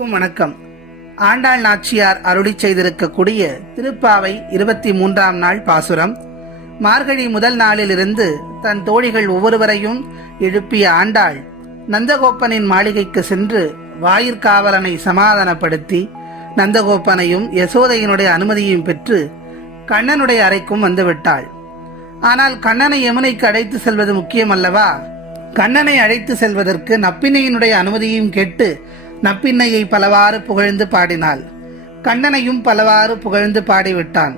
வணக்கம். ஆண்டாள் நாச்சியார் அருளி செய்திருக்கக்கூடிய திருப்பாவை 23ஆம் நாள் பாசுரம். மார்கழி முதல் நாளிலிருந்து தன் தோழிகள் ஒவ்வொருவரையும் எழுப்பிய ஆண்டாள் நந்தகோப்பனின் மாளிகைக்கு சென்று வாயிற்காவலனை சமாதானப்படுத்தி நந்தகோப்பனையும் யசோதையினுடைய அனுமதியையும் பெற்று கண்ணனுடைய அறைக்கும் வந்துவிட்டாள். ஆனால் கண்ணனை யமுனைக்கு அழைத்து செல்வது முக்கியம் அல்லவா? கண்ணனை அழைத்து செல்வதற்கு நப்பின்னையினுடைய அனுமதியையும் கேட்டு நப்பின்னையை பலவாறு புகழ்ந்து பாடினாள். கண்ணனையும் பலவாறு புகழ்ந்து பாடிவிட்டான்.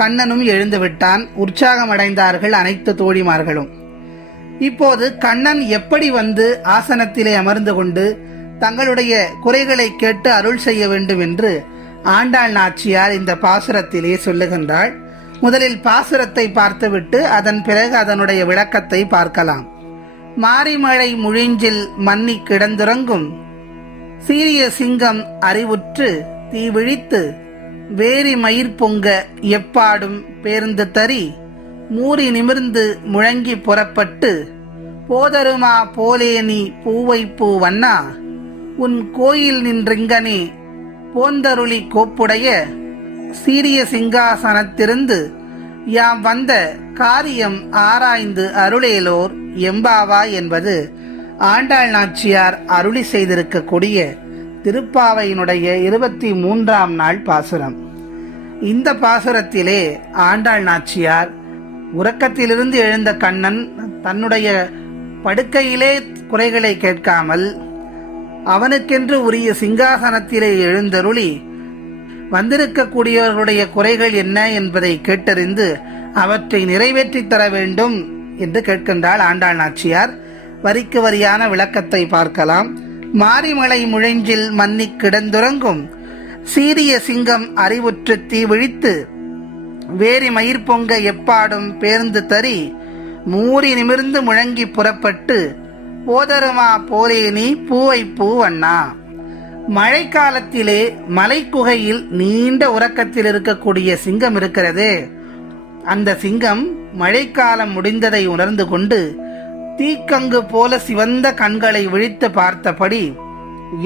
கண்ணனும் எழுந்து விட்டான். உற்சாகமடைந்தார்கள் அனைத்து தோழிமார்களும். இப்போது கண்ணன் எப்படி வந்து ஆசனத்திலே அமர்ந்து கொண்டு தங்களுடைய குறைகளை கேட்டு அருள் செய்ய வேண்டும் என்று ஆண்டாள் நாச்சியார் இந்த பாசுரத்திலே சொல்லுகின்றாள். முதலில் பாசுரத்தை பார்த்துவிட்டு அதன் பிறகு அதனுடைய விளக்கத்தை பார்க்கலாம். மாரிமழை முழிஞ்சில் மன்னி கிடந்துறங்கும் சீரிய சிங்கம் அறிவுற்று தீ விழித்து வேரி மயிர் பொங்க எப்பாடும் பேர்ந்து தறி மூறி நிமிர்ந்து முழங்கி புறப்பட்டு போதருமா போலேனி பூவை பூ வண்ணா உன் கோயில் நின்றிங்கனே போந்தருளி கோப்புடைய சீரிய சிங்காசனத்திருந்து யாம் வந்த காரியம் ஆராய்ந்து அருளேலோர் எம்பாவா என்பது ஆண்டாள் நாச்சியார் அருளி செய்திருக்கக்கூடிய திருப்பாவையினுடைய 23ஆம் நாள் பாசுரம். இந்த பாசுரத்திலே ஆண்டாள் நாச்சியார் உறக்கத்திலிருந்து எழுந்த கண்ணன் தன்னுடைய படுக்கையிலே குறைகளை கேட்காமல் அவனுக்கென்று உரிய சிங்காசனத்திலே எழுந்தருளி வந்திருக்கக்கூடியவர்களுடைய குறைகள் என்ன என்பதை கேட்டறிந்து அவற்றை நிறைவேற்றி தர வேண்டும் என்று கேட்கின்றாள் ஆண்டாள் நாச்சியார். வரிக்கு வரியான விளக்கத்தை பார்க்கலாம். மாரிமலை முழஞ்சில் மன்னி கிடந்துறங்கும் சீரிய சிங்கம் அறிவுற்று தீ விழித்து வேரி மயிர் பொங்க எப்பாடும் பேர்ந்து தறி மூறி நிமிர்ந்து முழங்கி புறப்பட்டு போதருமா போரேனி பூவை பூ வண்ணா. மழைக்காலத்திலே மலைக்குகையில் நீண்ட உறக்கத்தில் இருக்கக்கூடிய சிங்கம் இருக்கிறதே, அந்த சிங்கம் மழைக்காலம் முடிந்ததை உணர்ந்து கொண்டு தீக்கங்கு போல சிவந்த கண்களை விழித்து பார்த்தபடி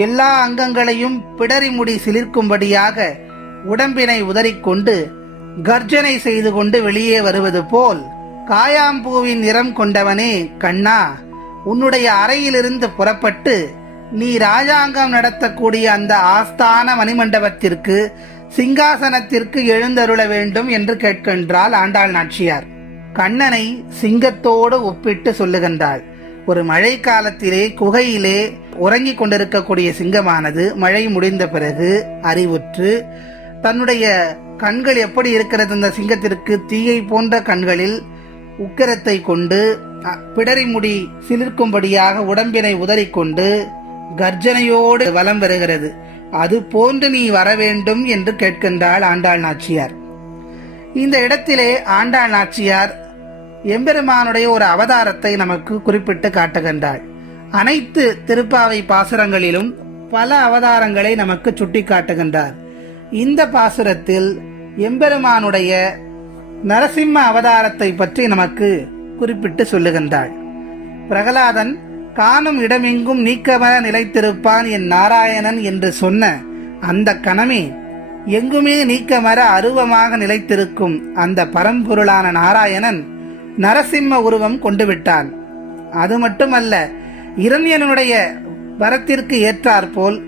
எல்லா அங்கங்களையும் பிடரி முடி சிலிர்க்கும்படியாக உடம்பினை உதறிக்கொண்டு கர்ஜனை செய்து கொண்டு வெளியே வருவது போல், காயாம்பூவின் நிறம் கொண்டவனே கண்ணா, உன்னுடைய அறையிலிருந்து புறப்பட்டு நீ ராஜாங்கம் நடத்தக்கூடிய அந்த ஆஸ்தான மணிமண்டபத்திற்கு சிங்காசனத்திற்கு எழுந்தருள வேண்டும் என்று கேட்கின்றாள் ஆண்டாள் நாச்சியார். கண்ணனை சிங்கத்தோடு ஒப்பிட்டு சொல்லுகின்றாள். ஒரு மழை காலத்திலே குகையிலே உறங்கிக் கொண்டிருக்கக்கூடிய சிங்கமானது மழை முடிந்த பிறகு அறிவுற்று தன்னுடைய கண்கள் எப்படி இருக்கிறது, அந்த சிங்கத்திற்கு தீயை போன்ற கண்களில் உக்கிரத்தை கொண்டு பிடரி முடி சிலிர்க்கும்படியாக உடம்பினை உதறிக்கொண்டு கர்ஜனையோடு வலம் வருகிறது. அது போன்று நீ வர வேண்டும் என்று கேட்கின்றாள் ஆண்டாள் நாச்சியார். இந்த இடத்திலே ஆண்டாள் நாச்சியார் எம்பெருமானுடைய ஒரு அவதாரத்தை நமக்கு குறிப்பிட்டு காட்டுகின்றாள். அனைத்து திருப்பாவை பாசுரங்களிலும் பல அவதாரங்களை நமக்கு சுட்டி காட்டுகின்றார். இந்த பாசுரத்தில் எம்பெருமானுடைய நரசிம்ம அவதாரத்தை பற்றி நமக்கு குறிப்பிட்டு சொல்லுகின்றாள். பிரகலாதன் காணும் இடமெங்கும் நீக்கமர நிலைத்திருப்பான் என் நாராயணன் என்று சொன்ன அந்த கணமே எங்குமே நீக்கமர அருவமாக நிலைத்திருக்கும் அந்த பரம்பொருளான நாராயணன் நரசிம்ம உருவம் கொண்டு விட்டான். அது மட்டுமல்ல, இரண்யனுடைய வரத்திற்கு ஏற்றாற்போல்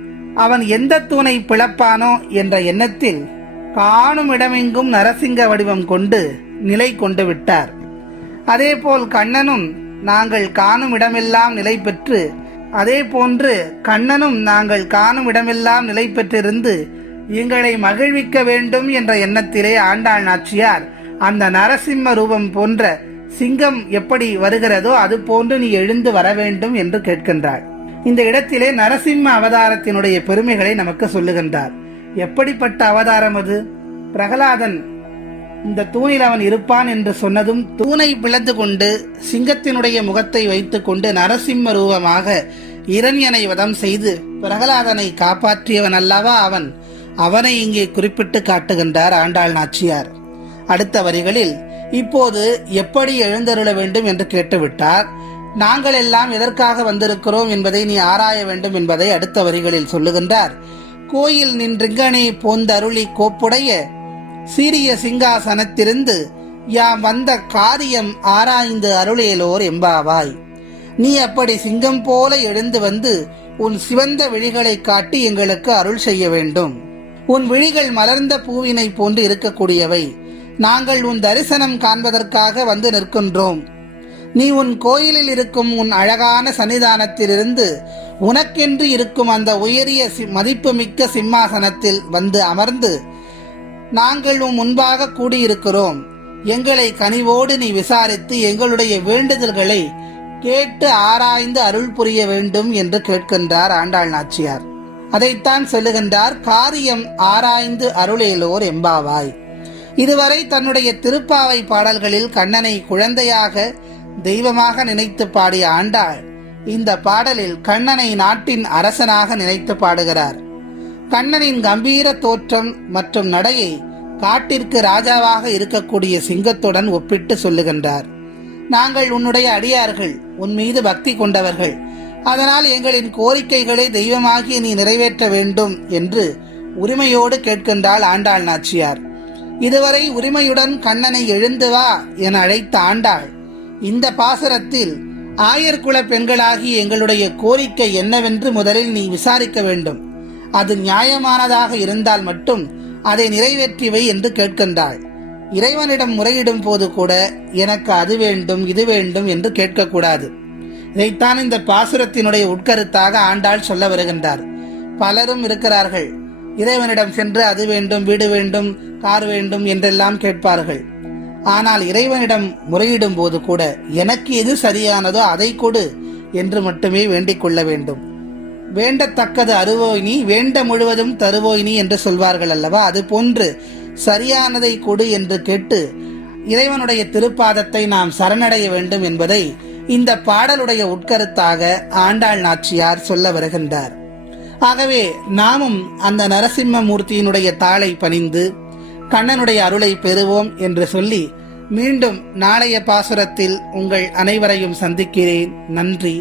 அவன் எந்த தூணை பிளப்பானோ என்ற எண்ணத்தில் காணும் இடமெங்கும் நரசிங்க வடிவம் கொண்டு நிலை கொண்டு விட்டார். அதேபோல் கண்ணனும் நாங்கள் காணும் இடமெல்லாம் நிலை பெற்று, அதே போன்று கண்ணனும் நாங்கள் காணும் இடமெல்லாம் நிலை பெற்றிருந்து எங்களை மகிழ்விக்க வேண்டும் என்ற எண்ணத்திலே ஆண்டாள் நாச்சியார் அந்த நரசிம்ம ரூபம் போன்ற சிங்கம் எப்படி வருகிறதோ அது போன்று நீ எழுந்து வர வேண்டும் என்று கேட்கின்றாள். இந்த இடத்திலே நரசிம்ம அவதாரத்தினுடைய பெருமைகளை நமக்கு சொல்லுகின்றார். எப்படிப்பட்ட அவதாரம் அது? பிரகலாதன் இந்த தூணில் அவன் இருப்பான் என்று சொன்னதும் தூணை பிளந்து கொண்டு சிங்கத்தினுடைய முகத்தை வைத்துக் கொண்டு நரசிம்ம ரூபமாக இரண்யனை வதம் செய்து பிரகலாதனை காப்பாற்றியவன் அல்லவா அவன். அவனை இங்கே குறிப்பிட்டு காட்டுகின்றார் ஆண்டாள் நாச்சியார். அடுத்த வரிகளில் இப்போது எப்படி எழுந்தருள வேண்டும் என்று கேட்டுவிட்டார். நாங்கள் எல்லாம் எதற்காக வந்திருக்கிறோம் என்பதை நீ ஆராய வேண்டும் என்பதை அடுத்த வரிகளில் சொல்லுகின்றார். கோயில் நின்றிங்கனே போந்தருளி கோப்புடைய சீரிய சிங்காசனத்திருந்து யாம் வந்த காரியம் ஆராய்ந்து அருளேலோர் எம்பாவாய். நீ அப்படி சிங்கம் போல எழுந்து வந்து உன் சிவந்த விழிகளை காட்டி எங்களுக்கு அருள் செய்ய வேண்டும். உன் விழிகள் மலர்ந்த பூவினை போன்று இருக்கக்கூடியவை. நாங்கள் உன் தரிசனம் காண்பதற்காக வந்து நிற்கின்றோம். நீ உன் கோயிலில் இருக்கும் உன் அழகான சன்னிதானத்திலிருந்து உனக்கென்று இருக்கும் அந்த உயரிய மதிப்புமிக்க சிம்மாசனத்தில் வந்து அமர்ந்து நாங்கள் உன் முன்பாக கூடியிருக்கிறோம். எங்களை கனிவோடு நீ விசாரித்து எங்களுடைய வேண்டுதல்களை கேட்டு ஆராய்ந்து அருள் புரிய வேண்டும் என்று கேட்கின்றார் ஆண்டாள் நாச்சியார். அதைத்தான் சொல்லுகின்றார், காரியம் ஆராய்ந்து அருளேலோர் எம்பாவாய். இதுவரை தன்னுடைய திருப்பாவை பாடல்களில் கண்ணனை குழந்தையாக தெய்வமாக நினைத்து பாடிய ஆண்டாள் இந்த பாடலில் கண்ணனை நாட்டின் அரசனாக நினைத்து பாடுகிறார். கண்ணனின் கம்பீர தோற்றம் மற்றும் நடையை காட்டிற்கு ராஜாவாக இருக்கக்கூடிய சிங்கத்துடன் ஒப்பிட்டு சொல்லுகின்றார். நாங்கள் உன்னுடைய அடியார்கள், உன் மீது பக்தி கொண்டவர்கள். அதனால் எங்களின் கோரிக்கைகளை தெய்வமாகி நீ நிறைவேற்ற வேண்டும் என்று உரிமையோடு கேட்கின்றாள் ஆண்டாள் நாச்சியார். இதுவரை உரிமையுடன் கண்ணனை எழுந்து வா என அழைத்த ஆண்டாள் இந்த பாசுரத்தில் ஆயர்குல பெண்களாகி எங்களுடைய கோரிக்கை என்னவென்று முதலில் நீ விசாரிக்க வேண்டும். அது நியாயமானதாக இருந்தால் மட்டும் அதை நிறைவேற்றிவை என்று கேட்கின்றாள். இறைவனிடம் முறையிடும் போது கூட எனக்கு அது வேண்டும் இது வேண்டும் என்று கேட்கக்கூடாது. இதைத்தான் இந்த பாசுரத்தினுடைய உட்கருத்தாக ஆண்டாள் சொல்ல வருகின்றார். பலரும் இருக்கிறார்கள், இறைவனிடம் சென்று அது வேண்டும், வீடு வேண்டும், கார் வேண்டும் என்றெல்லாம் கேட்பார்கள். ஆனால் இறைவனிடம் முறையிடும் போது கூட எனக்கு எது சரியானதோ அதை கொடு என்று மட்டுமே வேண்டிக் கொள்ள வேண்டும். வேண்டத்தக்கது அருவோய் நீ, வேண்ட முழுவதும் தருவோய் நீ என்று சொல்வார்கள் அல்லவா? அது போன்று சரியானதை கொடு என்று கேட்டு இறைவனுடைய திருப்பாதத்தை நாம் சரணடைய வேண்டும் என்பதை இந்த பாடலுடைய உட்கருத்தாக ஆண்டாள் நாச்சியார் சொல்ல வருகின்றார். ஆகவே நாமும் அந்த நரசிம்ம மூர்த்தியினுடைய தாளை பணிந்து கண்ணனுடைய அருளை பெறுவோம் என்று சொல்லி மீண்டும் நாளைய பாசுரத்தில் உங்கள் அனைவரையும் சந்திக்கிறேன். நன்றி.